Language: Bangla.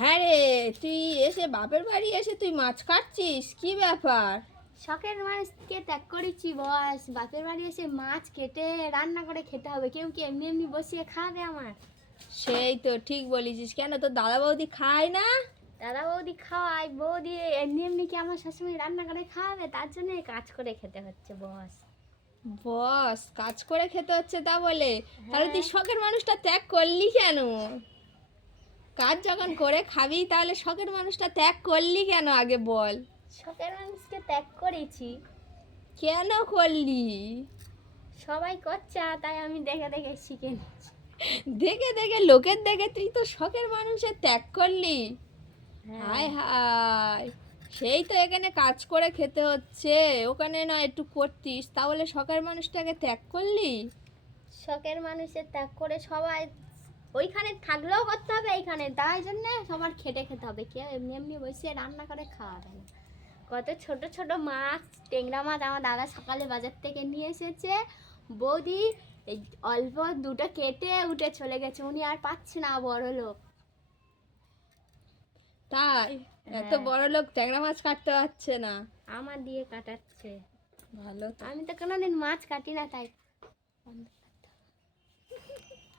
হ্যাঁ রে, তুই এসে বাপের বাড়ি এসে তুই মাছ কাটছিস, কি ব্যাপার? শখের মানুষকে ত্যাগ করেছি বস, বাপের বাড়ি এসে মাছ কেটে রান্না করে খেতে হবে। কেউ কি এমনি এমনি বসিয়ে খাবে আমার? সেই তো ঠিক বলেছিস, কেন তোর দাদা বৌদি খায় না? দাদা বৌদি খাওয়াই, বৌদি এমনি এমনি কি আমার শাশুড়ি রান্না করে খাওয়াবে? তার জন্য কাজ করে খেতে হচ্ছে বস। বস, কাজ করে খেতে হচ্ছে তা বলে? তাহলে তুই হ্যাঁ, শখের মানুষটা ত্যাগ করলি কেন? কাজ যখন করে খাবি তাহলে শখের মানুষটা ত্যাগ করলি কেন আগে বল। শখের মানুষকে ত্যাগ করেছি। কেন করলি? সবাই করছে আর তাই আমি দেখে দেখে শিখে নিচ্ছি। দেখে দেখে, লোকের দেখে তুই তো শখের মানুষের ত্যাগ করলি? হ্যাঁ, হায় হায়, সেই তো এখানে কাজ করে খেতে হচ্ছে, ওখানে না একটু করতিস, তাহলে শখের মানুষটাকে ত্যাগ করলি? শখের মানুষের ত্যাগ করে সবাই ওইখানে থাকলেও করতে হবে এইখানে, তাই জন্য সবার খেটে খেতে হবে। কেউ এমনি এমনি বসে রান্না করে খাওয়াবে না। কত ছোট ছোট মাছ, টেংরা মাছ আমার দাদা সকালে বাজার থেকে নিয়ে এসেছে। বৌদি এই অল্প দুটো কেটে উঠে চলে গেছে, উনি আর পাচ্ছে না, বড় লোক। তাই? এত হ্যাঁ, বড় লোক ট্যাংরা মাছ কাটতে পারছে না? আমার দিয়ে কাটাচ্ছে। ভালো তো। আমি তো কোনোদিন মাছ কাটি না, তাই